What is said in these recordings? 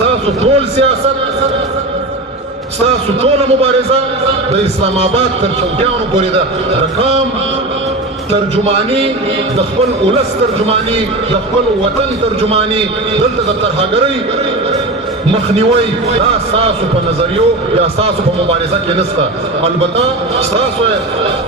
ستاسو ټول سیاست ستاسو ټوله مبارزه د اسلام آباد تر چوکیانو پورې ده. د قام ترجمانی، د خپل ولس ترجمانی، د خپل وطن ترجمانی، دلته د ترهګرۍ مخنیوي دا ستاسو په نظریو یا ستاسو په مبارزه کې نشته. البته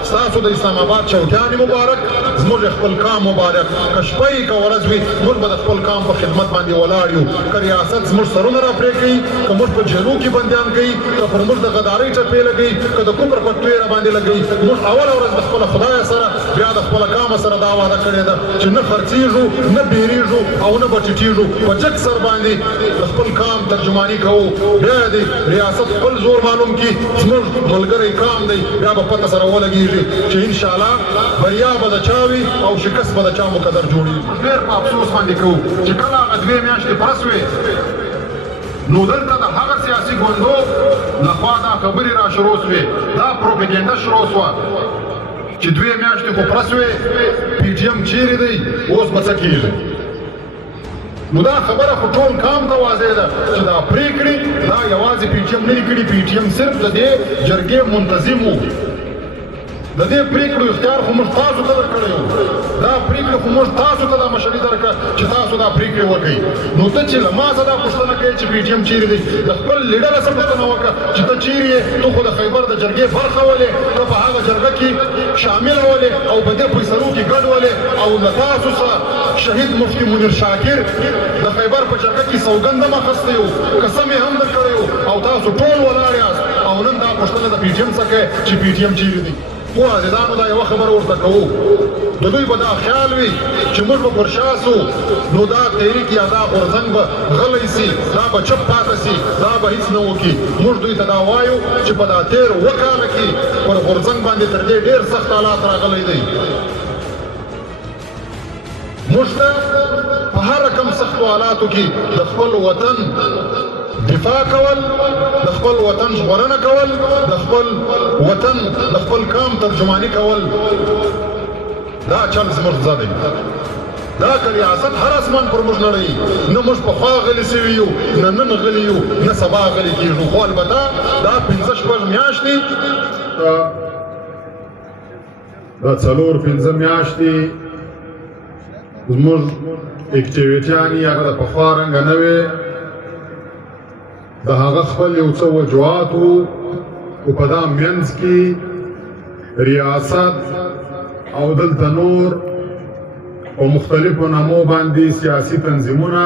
ستاسو د اسلام آباد چوکیانې مبارک، زموږ خپل قام مبارک. که شپه یې که ورځ وي موږ به د خپل قام په خدمت باندې ولاړ یو. که ریاست زموږ سرونه را پرې کوي، که موږ په جیلو کې بندیان کوي، که پر موږ د غدارۍ ټپې لګوي، که د کفر پټوې را باندې لګوي، موږ اوله ورځ د خپله خدایه سره بیا د خپله قامه سره دا وعده کړې ده چې نه خرڅېږو، نه بیریږو او نه به ټیټېږو. په جګ سر باندې د خپل قام ترجمانی کوو. بیا د ریاست خپل زور معلوم کی زموږ ملګری قام دی، بیا به پته سره ولګېږي چې انشاءالله بریا به د چا وي او شکست به د چا مقدر جوړېږي. ډېر په افسوس باندې کوو چې کله هغه 2 میاشتې پس وې نو دلته د هغه سیاسي ګوندو لخوا دا خبرې را شروع سوې، دا پروپیګنډه شروع سوه چې 2 میاشتې خو پس وې پی ټي ایم چیرې دی، اوس به څه کېږي. نو دا خبره خو ټول قام ته واضح ده چې دا پرېکړې دا یوازې پی ټي ایم نه دي کړي. پی ټي ایم صرف د دې جرګې منتظم وو. د دې پرېکړو اختیار خو موږ تاسو ته درکړی وو. دا پرېکړې خو موږ تاسو ته دا مشري درکړه چې تاسو دا پرېکړې وکړئ. نو ته چې له ما څه دا پوښتنه کوې چې پی ټي ایم چیرې دی، د خپل لیډر څه پوښتنه وکړه چې ته چیرې یې، ته خو د خیبر د جرګې برخه ولې، ته په هغه جرګه کې شامله ولې او په دې فیصلو کې ګډ ولې. او له تاسو سره شهید مفتي منیر شاکر د خیبر په جرګه کې سوګند هم اخیستی و، قسم یې هم درکړی و، او تاسو ټول ولاړ یاست او نن دا پوښتنه د پی ټي ایم څه کوئ چې پی ټي ایم چیرې دی. خو عزیزانو دا یوه خبره ورته کوو، د دوی به دا خیال وي چې موږ به پر شا سو نو دا تحریک یا دا غورځنګ به غلی سي، دا به چپ پاته سي، دا به هیڅ نه وکړي. موږ دوی ته دا وایو چې په دا تېر 2 کاله کې پر غورځنګ باندې تر دې ډېر سخت حالات راغلی دی. موږ ته په هر رقم سختو حالاتو کې د خپل وطن دفاع کول، د خپل وطن ژغورنه کول، د خپل وطن د خپل قام ترجمانی کول، دا چل زموږ زده دی. دا که ریاست هر اسمان پر موږ نړوي، نه موږ پخوا غلي سوي یو، نه نن غلي یو، نه سبا غلي کېږو. خو البته دا 5-6 میاشتې دا 4-5 میاشتې زموږ اکټیویټیانې هغه د پخوا رنګه نه وې. د هغه خپل یو څه وجوهات وو، خو په دا منځ کې ریاست او دلته نور په مختلفو نامو باندې سیاسي تنظیمونه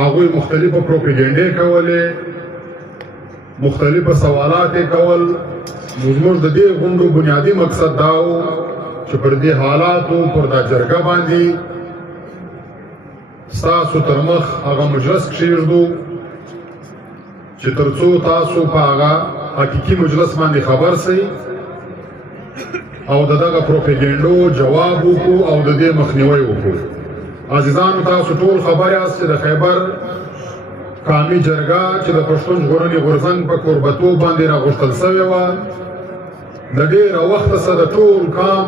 هغوی مختلفه پروپیګنډې کولې، مختلفه سوالات یې کول. نو زموږ د دې غونډو بنیادي مقصد دا و چې پر دې حالاتو پر دا جرګه باندې ستاسو تر مخ هغه مجلس کښېږدو چې تر څو تاسو په هغه حقیقي مجلس باندې خبر سئ او د دغه پروپیګنډو جواب وکړو او د دې مخنیوی وکړو. عزیزانو تاسو ټول خبر یاست چې د خیبر قامي جرګه چې د پښتون ژغورنې غورځنګ په کوربتوب باندې راغوښتل سوې وه، د ډېره وخته څخه د ټول قام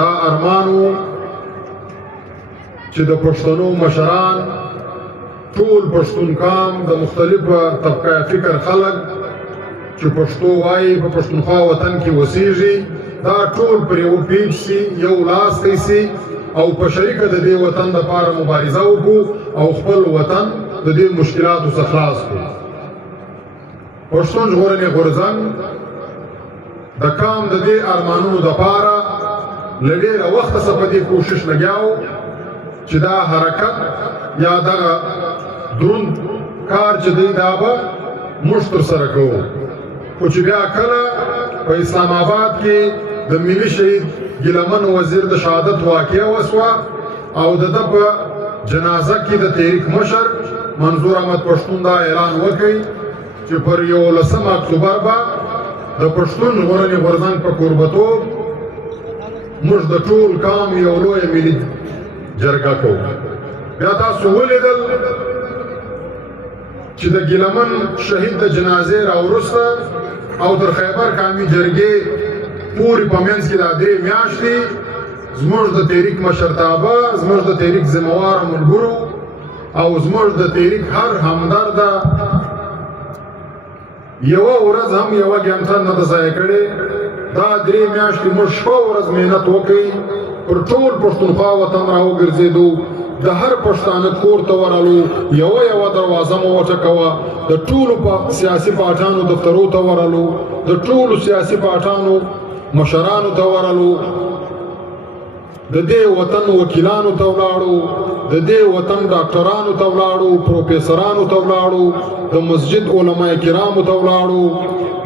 دا ارمان و چې د پښتنو مشران، ټول پښتون قام، د مختلفه طبقه فکر خلک چې پښتو وایي، په پښتونخوا وطن کې اوسېږي، دا ټول پر یو پیج سي، یو لاستی سي او په شریکه د دې وطن دپاره مبارزه وکړو او خپل وطن د دې مشکلاتو څخه خلاص کړو. پښتون ژغورنې غورځنګ د قام د دې ارمانونو دپاره له ډېره وخته څخه په دې کوشش لګیا و چې دا حرکت یا دغه دروند کار چې دی دا به موږ ترسره کوو. خو چې بیا کله په اسلام آباد کې د ملي شهید ګیلمن وزیر د شهادت واقعه وسوه او د ده په جنازه کې د تحریک مشر منظور احمد پښتون دا اعلان وکړي چې پر 11 اکتوبر به د پښتون ژغورنې غورځنګ په کوربتوب موږ د ټول قام یو لویه ملي جرګه کوو. بیا تاسو ولیدل چې د ګیلمن شهید د جنازې راوروسته او تر خیبر قامي جرګې پورې په منځ کې دا 3 میاشتې زموږ د تحریک مشرتابه، زموږ د تحریک ذمهواره ملګرو او زموږ د تحریک هر همدرده یوه ورځ هم یوه ګنټه نه ده ضایع کړې. دا 3 میاشتې موږ شپه ورځ محنت وکړئ، پر ټول پښتونخوا وطن را وګرځېدو، د هر پښتانه کور ته ورالو، یوه دروازه مو وټکوه، د ټولو سیاسي پاټانو دفترو ته ورالو، د ټولو سیاسي پاټانو مشرانو ته ورالو، د دې وطن وکیلانو ته ولاړو، د دې وطن ډاکټرانو ته ولاړو، پروفیسرانو ته ولاړو، د مسجد علماء کرامو ته ولاړو،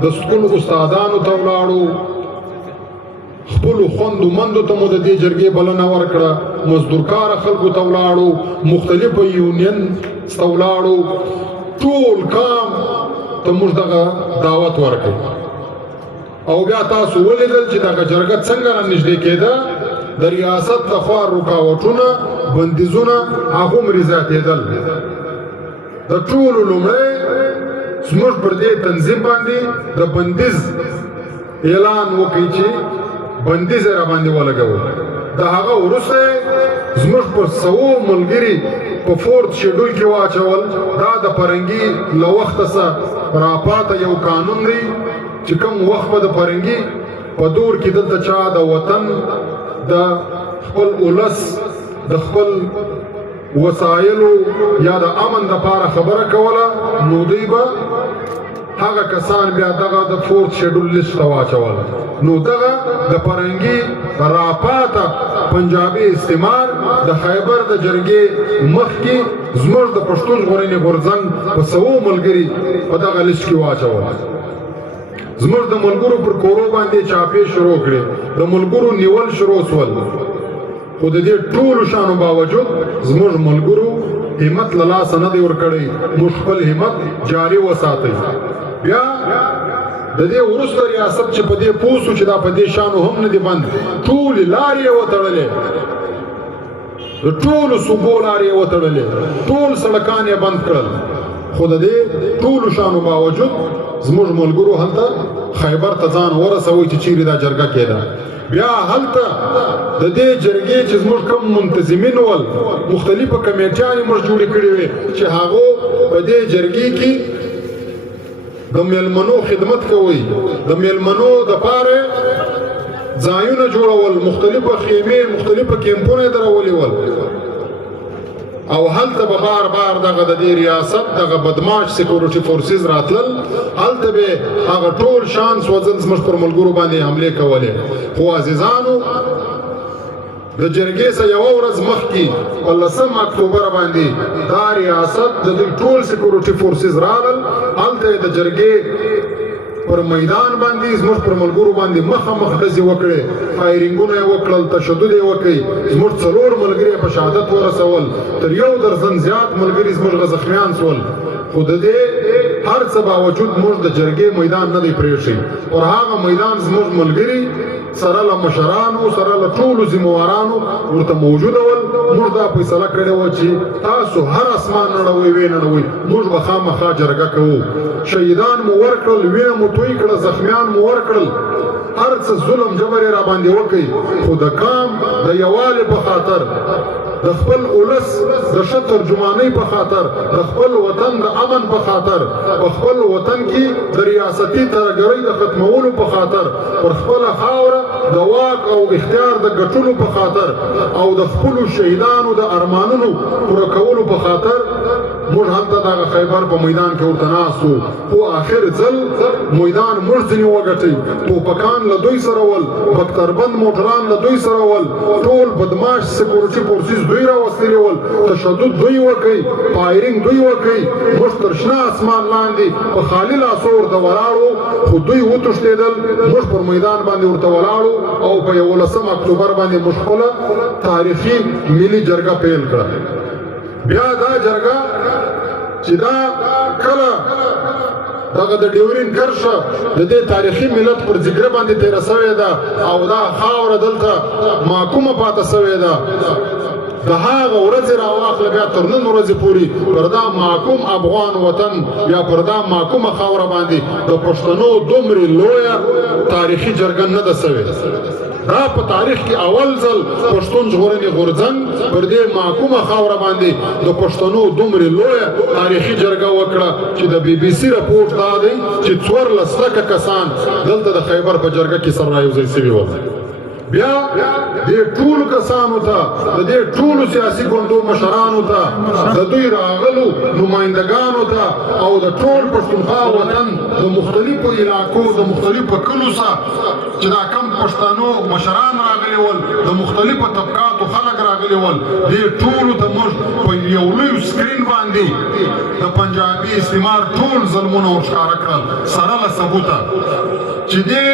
د سکول استادانو ته ولاړو، خپلو خوندو مندو ته مو د دې جرګې بلنه ورکړه، مزدورکاره خلکو ته ولاړو، مختلفو یونین ته ولاړو، ټول کام ته موږ دغه دعوت ورکړ. او بیا تاسو ولیدل چې دغه جرګه څنګه را نږدې کېده، د ریاست لخوا رکاوټونه بندیزونه هغومرې زیاتېدل. د ټولو لومړی زموږ پر دې تنظیم باندې د بندیز اعلان وکړي چې بندیز یې راباندې ولګوو. د هغه وروسته زموږ پر 100 ملګري په 4th شیډول کې واچول. دا د فرهنګي له وخته څخه راپاته یو قانون دی چې کوم وخت به د فرهنګي په دور کې دلته چا د وطن د خپل ولس د خپل وسایلو یا د امن دپاره خبره کوله، نو دوی به هغه کسان بیا دغه د 4th شیډول لیست ته واچول. نو دغه د فرهنګي راپاته پنجابي استعمار د خیبر د جرګې مخکې زموږ د پښتون ژغورنې غورځنګ په 100 ملګري په دغه لیست کې واچول. زموږ د ملګرو پر کورو باندې چاپې شروع کړې، د ملګرو نیول شروع سول. خو د دې ټولو شانو باوجود زموږ ملګرو همت له لاسه نه دی ورکړی. موږ خپل همت جاري وساتئ. بیا د دې وروسته ریاست چې په دې پوه سو چې دا په دې شانو هم نه دي بند، ټولې لارې یې وتړلې، د ټولو صوبو لارې یې وتړلې، ټول سړکان یې بند کړل. خو د دې ټولو شانو باوجود زموږ ملګرو هلته خیبر ته ځان ورسوي چې چیرې دا جرګه کېده. بیا هلته د دې جرګې چې زموږ کوم منتظمین ول، مختلفه کمیټیانې موږ جوړې کړې وې چې هغو په دې جرګې کې د میلمنو خدمت کوي، د میلمنو دپاره ځایونه جوړول، مختلفه خیمې، مختلفه کیمپونه یې درولي ول. او هلته به بار بار دغه د دې ریاست دغه بدماش سیکورټي فورسز راتلل، هلته به هغه ټول شان سوځل زموږ پر ملګرو باندې حملې کولې. خو عزیزانو، د جرګې څخه یوه ورځ مخکې په 10 اکتوبر باندې دا ریاست د دوی ټول سیکورټي فورسز رالل، هلته یې د جرګې پر میدان باندې زموږ پر ملګرو باندې مخامخ ډزې وکړې، فایرینګونه یې وکړل، تشدد یې وکړي. زموږ 4 ملګري په شهادت ورسول، تر 1 درجن زیات ملګري زموږ زخمیان سول. خو د دې هر څه باوجود موږ د جرګې میدان نه دی پرېښی. پر هغه میدان زموږ ملګري سره له مشرانو، سره له ټولو ذموارانو ورته موجوده ول. موږ دا فیصله کړې وه چې تاسو هر اسمان نړوئ ویې نړوئ، موږ به خامخا جرګه کوو. شهیدان مو ورکړل، وینه مو توی کړه، زخمیان مو ورکړل، هر څه ظلم جبر یې راباندې وکړئ. خو د قام د یووالي په خاطر، د خپل ولس د ښه ترجمانۍ په خاطر، د خپل وطن د امن په خاطر، په خپل وطن کې د ریاستي ترهګرۍ د ختمولو په خاطر، پر خپله خاوره د واک او اختیار د ګټلو په خاطر، او د خپلو شهیدانو د ارمانونو پوره کولو په خاطر موږ هلته دغه خیبر په میدان کې ورته ناست وو. خو آخر ځل میدان موږ ځینې وګټئ. ټوپکان له دوی سره ول، بختربند موټران له دوی سره ول، ټول بدماش سیکورټي فورسز دوی راوستلي ول، تشدد دوی وکړئ، فایرینګ دوی وکړئ. موږ تر شنه اسمان لاندې په خالي لاسو ورته ولاړو، خو دوی وتښتېدل. موږ پر میدان باندې ورته ولاړو او په 11 اکتوبر باندې موږ خپله تاریخي ملي جرګه پیل کړه. بیا دا جرګه چې دا کله دغه د ډیورین کرښه د دې تاریخي ملت پر ځګره باندې تېره سوې ده او دا خاوره دلته محکومه پاته سوې ده، د هغه ورځې راواخله بیا تر نن ورځې پورې پر دا محکوم افغان وطن یا پر دا محکومه خاوره باندې د پښتنو دومرې لویه تاریخي جرګه نه ده سوې. دا په تاریخ کې اول ځل پښتون ژغورنې غورځنګ پر دې محکومه خاوره باندې د پښتنو دومره لویه تاریخي جرګه وکړه چې د بي بي سي رپورټ دا دی چې 14 لکه کسان دلته د خیبر په جرګه کې سره رايوځای شوي وو. بیا دې ټولو کسانو ته د دې ټولو سیاسي ګوندو مشرانو ته د دوی راغلو نمایندګانو ته او د ټول پښتونخوا وطن د مختلفو علاقو د مختلفو کلو څخه چې دا کم پښتنو مشران راغلي ول د مختلفو طبقاتو خلک راغلي ول دې ټولو ته موږ په یو لوی سکرین باندې د پنجابي استعمار ټول ظلمونه ورښکاره کړل سره له ثبوته چې دې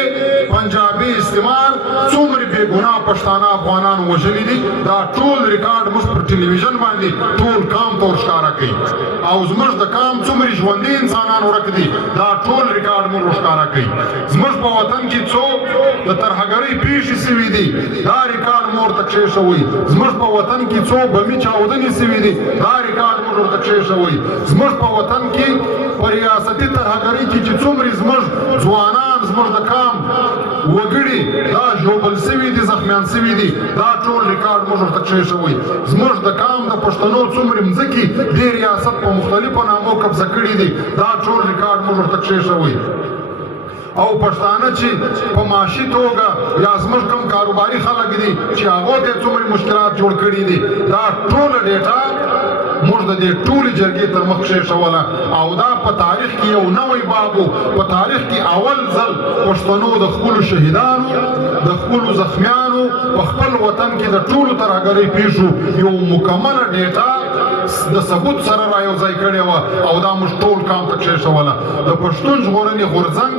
پنجابي استعمار څومره بے ګناه پښتانه افغانان وژلي دي دا ټول ریکارډ موږ پر ټلویزیون باندې ټول کام ته ورښکاره کوي او زموږ د کام څومره ژوندي انسانان ورک دي دا ټول ریکارډ موږ ورښکاره کوي. زموږ په وطن کې څو د ترهګرۍ پیښې سوي دي دا ریکارډ مو ورته کښېښوئ. زموږ په وطن کې څو بمي چاودنې سوي دي دا ریکارډ موږ ورته کښېښوئ. زموږ په وطن کې په ریاستي ترهګرۍ کې چې څومره زموږ ځوانان زموږ د کام وګړي دا ژوبل سوي دي زخمیان سوي دي دا ټول ریکارډ موږ ورته کښېښوئ. زموږ د کام د پښتنو څومره مځکې دې ریاست په مختلفو نامو قبضه کړي دي دا ټول ریکارډ موږ ورته کښېښوئ. او پښتانه چې په معاشي توګه یا زموږ کم کاروباري خلک دي چې هغو ته څومره مشکلات جوړ کړي دي دا ټوله ډیټا موږ د دې ټولې جرګې تر مخ کښېښوله او دا په تاریخ کې یو نوی باب و. په تاریخ کې اول ځل پښتنو د خپلو شهیدانو د خپلو زخمیانو په خپل وطن کې د ټولو ترهګرۍ پیښو یو مکمله ډیټا د ثبوت سره رايوځای کړې وه او دا موږ ټول کام ته کښېښوله. د پښتون ژغورنې غورځنګ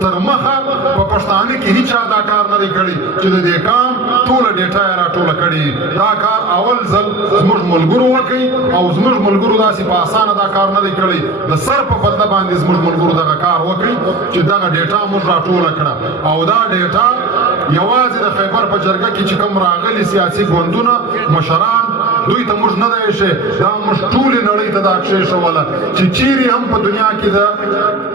تر مخه په پښتانه کې هیچا دا کار نه دی کړی چې د دې کام ټوله ډیټا یې راټوله کړې. دا کار اول ځل زموږ ملګرو وکړي او زموږ ملګرو داسې په اسانه دا کار نه دی کړی. د سر په بدله باندې زموږ ملګرو دغه کار وکړي چې دغه ډیټا موږ راټوله کړه او دا ډیټا یوازې د خیبر په جرګه کې چې کوم راغلي سیاسي ګوندونه مشران دوی ته موږ نه دی شي دا موږ ټولې نړۍ ته دا کښېښوله چې چیرې هم په دنیا کې د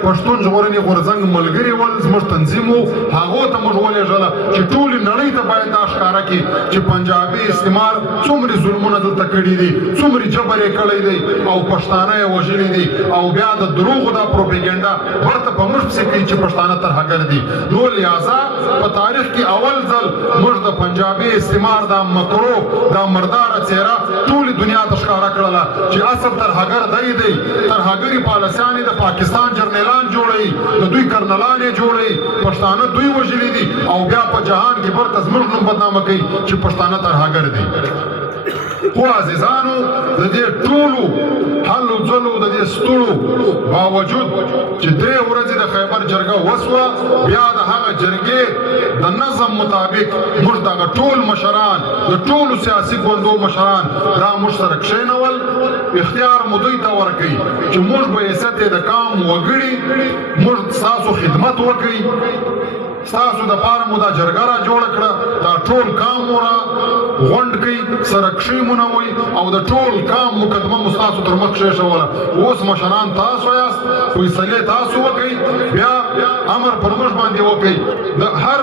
پښتون ژغورنې غورځنګ ملګري ول زموږ تنظیم و هغو ته موږ ولېږله چې ټولې نړۍ ته باید دا ښکاره کړي چې پنجابي استعمار څومره ظلمونه دلته کړي دي څومره جبر یې کړی دی او پښتانه یې وژلي دي او بیا د دروغو دا پروپیګنډا ورته په موږ پسې کوي چې پښتانه ترهګر دي. نو لہذا په تاریخ کې اول ځل موږ د پنجابي استعمار دا مکرو دا مرداره څېره ټولې دنیا ته ښکاره کړله چې اصل ترهګر دی ترهګري پالیسیانې د پاکستان جرنیلان جوړوي د دوی کرنلان یې جوړوي پښتانه دوی وژلي دي او بیا په جهان کې برته زموږ نوم بدنامه کوي چې پښتانه ترهګر دي. خو عزیزانو د دې ټولو حلو ځلو د دې ستړو باوجود چې 3 ورځې د خیبر جرګه وسوه بیا د هغه جرګې د نظم مطابق موږ دغه ټول مشران د ټولو سیاسي ګوندو مشران را موږ سره کښېنول اختیار مو دوی ته ورکوي چې موږ به حیثیت د کام وګړي موږ ستاسو خدمت وکړي ستاسو د پاره مو دا جرګه را جوړه کړه دا ټول کام مو را غونډ کړي سره کښېمونوئ او د ټول کام مقدمه مو ستاسو تر مخ کښېښوله. اوس مشران تاسو یاست فیصلې تاسو وکړئ بیا امر پر موږ باندې وکړئ. د هر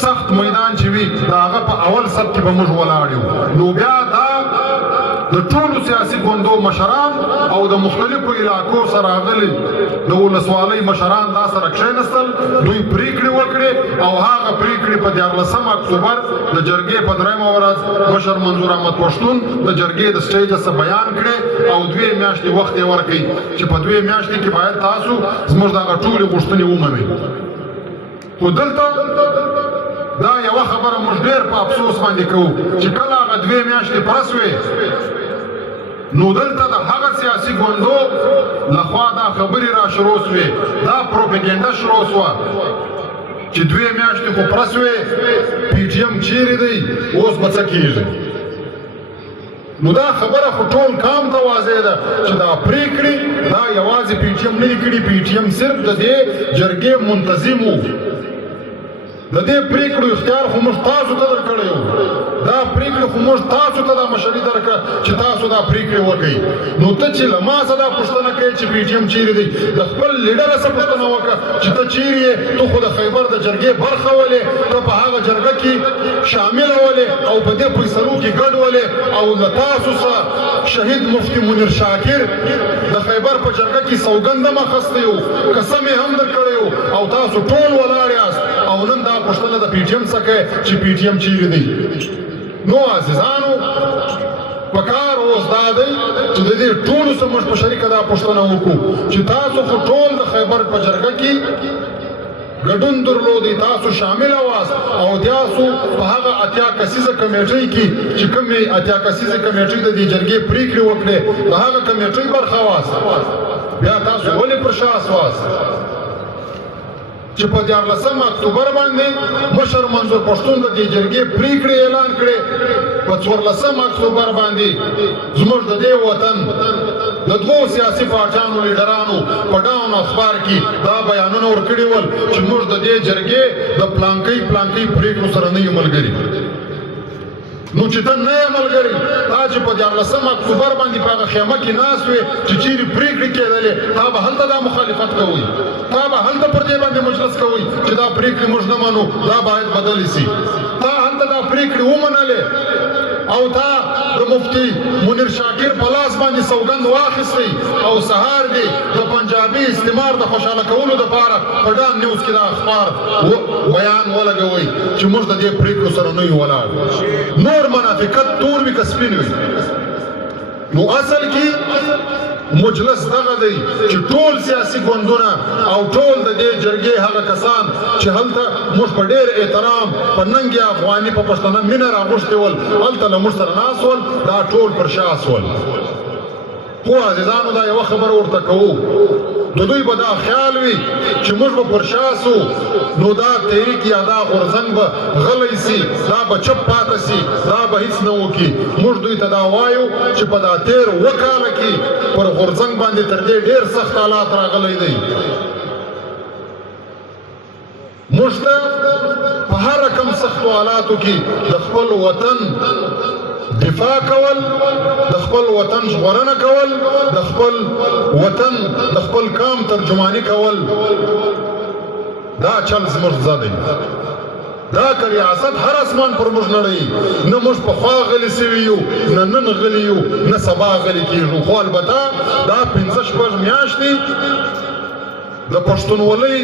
سخت میدان چې وي د هغه په اول صف کې به موږ ولاړ یو. نو بیا دا د ټولو سیاسي ګوندو مشران او د مختلفو علاقو سره راغلي د ولسوالۍ مشران دا سره کښېنستل دوی پریکړې وکړې او هغه پریکړې په 14 اکتوبر د جرګې په 3مه ورځ مشر منظور احمد پښتون د جرګې د سټیج څخه بیان کړې او 2 میاشتې وخت یې ورکړي چې په 2 میاشتې کې باید تاسو زموږ دغه ټولې غوښتنې ومنئ. خو دلته دا یوه خبره موږ ډېر په افسوس باندې کوو چې کله هغه 2 میاشتې پوره سوې نو دلته د هغه سیاسي ګوندو لخوا دا خبرې را شروع سوې دا پروپیګنډه شروع سوه چې 2 میاشتې خو پوره سوې پی ټي ایم چیرې دی اوس به څه کېږي. نو دا خبره خو ټول کام ته واضح ده چې دا پریکړې دا یوازې پی ټي ایم نه دي کړي پی ټي ایم صرف د دې جرګې منتظم و د دې پریکړو اختیار خو موږ تاسو ته درکړی و دا پریکړه خو موږ تاسو ته دا مشري درکړه چې تاسو دا پریکړې وکړئ نو ته چې له ما څخه دا پوښتنه کوې چې پی ټي ایم چیرې دی د خپل لیډر څخه پوښتنه وکړه چې ته چیرې یې ته خو د خیبر د جرګې برخه ولې ته په هغه جرګه کې شامله ولې او په دې فیصلو کې ګډ ولې او له تاسو څخه شهید مفتي منیر شاکر د خیبر په جرګه کې سوګند هم اخیستی و قسم یې هم درکړی و او تاسو ټول ولاړ یاست او نن دا پوښتنه د پی ټي ایم څخه کوي چې پی ټي ایم چیرې دی نو عزیزانو پکار اوس دا دی چې د دې ټولو سره موږ په شریکه دا پوښتنه وکړو چې تاسو خو ټول د خیبر په جرګه کې ګډون درلودی تاسو شامل واست او تاسو په هغه اتیا کسیزه کمیټې کې چې کومې اتیا کسیزه کمیټې د دې جرګې پریکړې وکړې د هغه کمیټې برخه واست بیا تاسو ولې پر شا واست چې په 14 اکتوبر باندې مشر منظور پښتون د دې جرګې پریکړې اعلان کړې په 14 اکتوبر باندې زموږ د دې وطن د دوو سیاسي پارټیانو لیډرانو په ډاون اخبار کې دا بیانونه ورکړي ول چې موږ د دې جرګې د پلانکۍ پریکړو سره نه یو ملګري نو چې ته نه یې ملګري تا چې په 14 اکتوبر باندې په هغه خیمه کې ناست وې چې چیرې پریکړې کېدلې تا به هلته دا مخالفت کوئ تا به هلته پر دې باندې مجلس کوئ چې دا پریکړې موږ نه منو دا باید بدلې سي تا هلته دا پریکړې ومنلې او تا د مفتی منیر شاکر په لاس باندې سوګند واخیستی او سهار دی د پنجابي استعمار د خوشاله کولو دپاره په ډان نیوز کې دا اخبار بیان ولګوئ چې موږ د دې پریکړو سره نه یو ولاړ نور منافقت تور وي که سپین وي نو اصل کې مجلس دغه دی چې ټول سیاسي ګوندونه او ټول د دې جرګې هغه کسان چې هلته موږ په ډېر احترام په ننګ افغاني په پښتانه مینه راغوښتي ول هلته له موږ سره ناست ول دا ټول پر شا سول خو عزیزانو دا یوه خبره ورته کوو د دوی به دا خیال وي چې موږ به پر شا سو نو دا تحریک یا دا غورځنګ به غلی سي دا به چپ پاته سي دا به هیڅ نه وکړي موږ دوی ته دا وایو چې په دا تېر 2 کاله کې پر غورځنګ باندې تر دې ډېر سخت حالات راغلی دی موږ ته په هر رقم سختو حالاتو کې د خپل وطن دفاع کول د خپل وطن ژغورنه کول د خپل وطن د خپل قام ترجماني کول دا چل زموږ زده دی دا که ریاست هر اسمان پر موږ نړوي نه موږ پخوا غلي سوي یو نه نن غلي یو نه سبا غلي کېږو خو البته دا 15 میاشتې د پښتونولۍ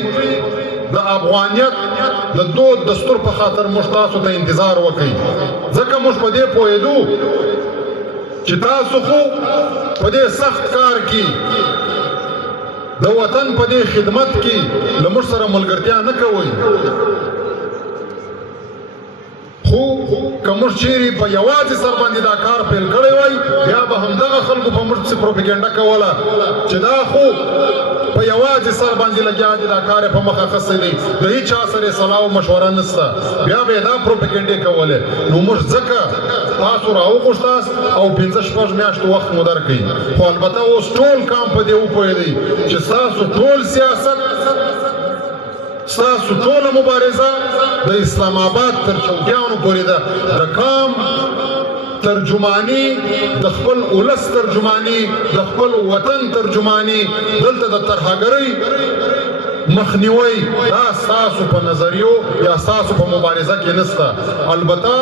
د افغانیت د دود دستور په خاطر موږ تاسو ته انتظار وکړئ ځکه موږ په دې پوهېدو چې تاسو خو په دې سخت کار کې د وطن په دې خدمت کې له موږ سره ملګرتیا نه کوئ خو که موږ چیرې په یوازې سر باندې دا کار پیل کړی وای بیا به همدغه خلکو په موږ پسې پروپیګنډه کوله چې دا خو په یوازې سر باندې لګیا دي دا کار یې په مخه اخیستی دی د هېچ چا سره یې صلاح او مشوره نشته بیا به یې دا پروپیګنډې کولې نو موږ ځکه تاسو راوغوښتاست او 15 میاشتو وخت مو درکوي خو البته اوس ټول کام په دې وپوهېدی چې ستاسو ټول سیاست ستاسو ټوله مبارزه د اسلام آباد تر چوکیانو پورې ده د قام ترجمانی د خپل ولس ترجمانی د خپل وطن ترجمانی دلته د ترهګرۍ مخنیوي دا ستاسو په نظریو یا ستاسو په مبارزه کې نسته البته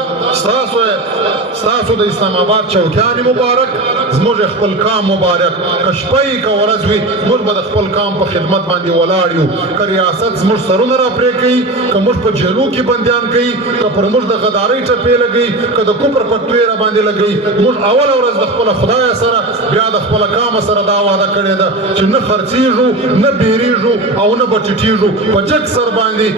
ستاسو د اسلام آباد چوکیانې مبارک زموږ خپل قام مبارک که شپه یې که ورځ وي موږ به د خپل قام په خدمت باندې ولاړ یو که ریاست زموږ سرونه راپرې کوي که موږ په جیلو کې بندیان کوي که پر موږ د غدارۍ ټپې لګوي که د کفر پټوې را باندې لګوي موږ اوله ورځ د خپله خدایه سره بیا د خپله قامه سره دا وعده کړې ده چې نه خرڅېږو نه بیریږو او نه به ټیټېږو په جګ سر باندې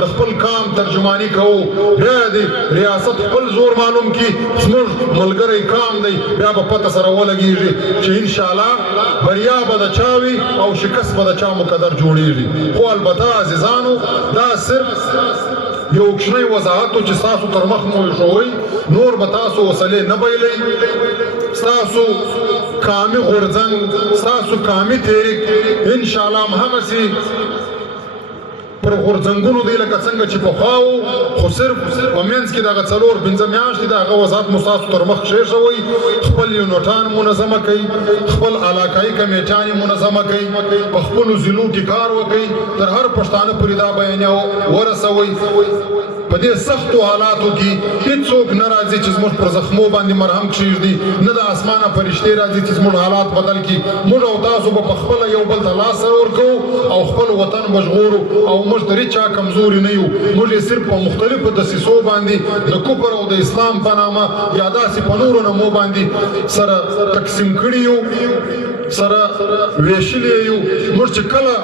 د خپل قام ترجماني کوو بیا د ریاست خپل زور معلوم کړي زموږ ملګری قام دی بیا به پته سره ولګېږي چې انشاءالله بریا به د چا وي او شکست به د چا مقدر جوړېږي خو البته عزیزانو دا صرف یو کوچنی وضاحت و چې ستاسو تر مخ مو ایښوئ نور به تاسو حوصلې نه بایلئ ستاسو قامي غورځنګ ستاسو قامي تحریک انشاءالله همهغسې پر غورځنګونو دی لکه څنګه چې پخوا وو خو صرف په منځ کې دغه 4-5 میاشتې د هغه وضعیت مو ستاسو تر مخ کښې شوی خپل یونټان منظمه کوي خپل علاقایي کمیټیانې منظمه کوي په خپلو ضلعو کې کار وکوي تر هر پښتانه پورې دا بیانیه ورسوئ په دې سختو حالاتو کې هېڅوک نه راځي چې زموږ پر زخمو باندې مرهم کښېږدي نه د اسمانه فرشتې راځي چې زموږ حالات بدل کړي موږ او تاسو به په خپله یو بل ته لاس سره ورکوو او خپل وطن به ژغورو او موږ د هېچا کمزوري نه یو موږ یې صرف په مختلفو دسیسو باندې د کفر او د اسلام په نامه یا داسې په نورو نامو باندې سره تقسیم کړي یو سره ویشلې یو موږ چې کله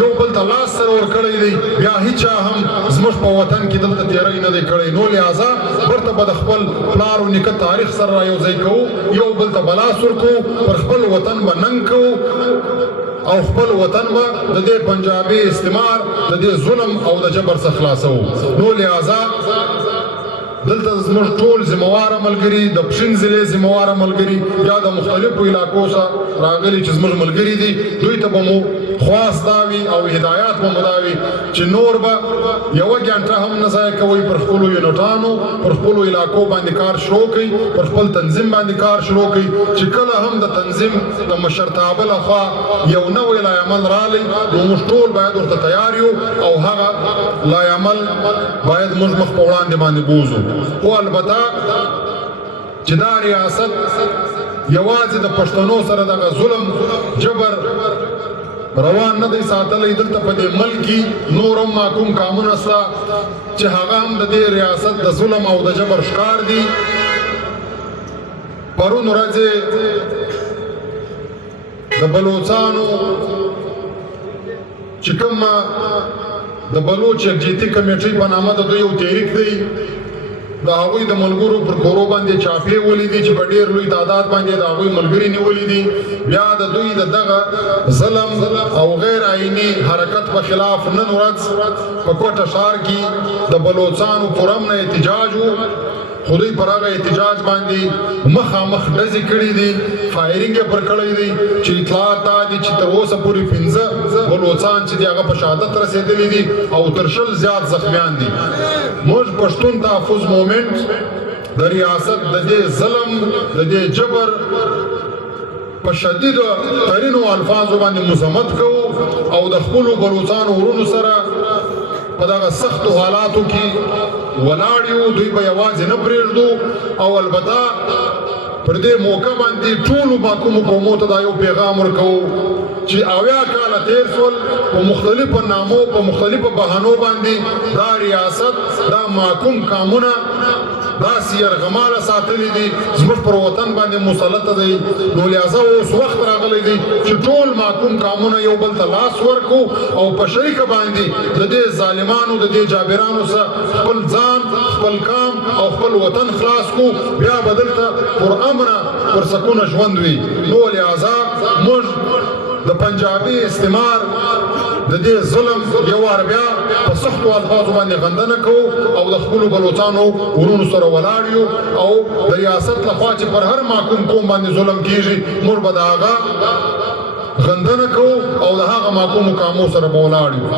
یو بل ته لاس سره ورکړی دی بیا هېچا هم زموږ په وطن کې دلته تېری نه دی کړی نو لہذا ورته به د خپل پلار او نیکه تاریخ سره را یوځای کوو یو بل ته به لاس ورکوو پر خپل وطن به ننګ کوو او خپل وطن به د دې پنجابي استعمار د دې ظلم او د جبر څخه خلاصوو نو لہذا دلته زموږ ټول ذمواره ملګري د پښین ضلعې ذمواره ملګري یا د مختلفو علاقو څخه راغلي چې زموږ ملګري دي دوی ته به مو خواست دا وي او هدایات به مو دا وي چې نور به یوه ګنټه هم نه ضایع کوئ پر خپلو یونټانو پر خپلو علاقو باندې کار شروع کړئ پر خپل تنظیم باندې کار شروع کړئ چې کله هم د تنظیم د مشرتابه لخوا یو نوی لایعمل رالی نو موږ ټول باید ورته تیار یو او هغه لایعمل باید موږ مخ په وړاندې باندې بوځو خو البته چې دا ریاست یوازې د پښتنو سره دغه ظلم جبر روان نه دی ساتلی دلته په دې ملک کې نور هم محکوم کامونه شته چې هغه هم د دې ریاست د ظلم او د جبر ښکار دي پرون ورځې د بلوچانو چې کومه د بلوچ یکجهتي کمیټۍ په نامه د دوی یو تحریک دی د هغوی د ملګرو پر کورو باندې چاپې ولیدي چې په ډېر لوی تعداد باندې د هغوی ملګري نیولي دي بیا د دوی د دغه ظلم او غیر آئیني حرکت په خلاف نن ورځ په کوټه ښار کې د بلوچانو پر امن احتجاج و خو دوی پر هغه احتجاج باندې مخامخ ډزې کړي دي فایرینګ یې پر کړی دی چې اطلاعات دا دي چې تر اوسه پورې 15 بلوچان چې دي هغه په شهادت رسېدلي دي او تر 20 زیات زخمیان دي موږ پښتون تحفظ مومنټ د ریاست د دې ظلم د دې جبر په شدیدو ترینو الفاظو باندې مذمت کوو او د خپلو بلوچانو ورونو سره په دغه سختو حالاتو کې ولاړ یو دوی به یوازې نه پرېږدو او البته پر دې موقع باندې ټولو محکومو قومو ته دا یو پیغام ورکوو چې 80 کاله تېر شول په مختلفو نامو په مختلفو بهانو باندې دا ریاست دا محکوم کامونه داسې یرغماله ساتلي دي زموږ پر وطن باندې مسلطه دی نو لہذا اوس وخت راغلی دی چې ټول محکوم کامونه یو بل ته لاس ورکو او په شریکه باندې د دې ظالمانو د دې جابرانو سره خپل ځان خپل کام او خپل وطن خلاص کو بیا به دلته پر امنه پر سکونه ژوند وي نو لہذا موږ د پنجابي استعمار د دې ظلم یو وار بیا په سختو الفاظو باندې غندنه کوو او د خپلو بلوچانو ورونو سره ولاړ یو او د ریاست لخوا چې پر هر محکوم قوم باندې ظلم کیږي موږ به د هغه غندنه کوو او د هغه محکومو کامو سره به ولاړ یو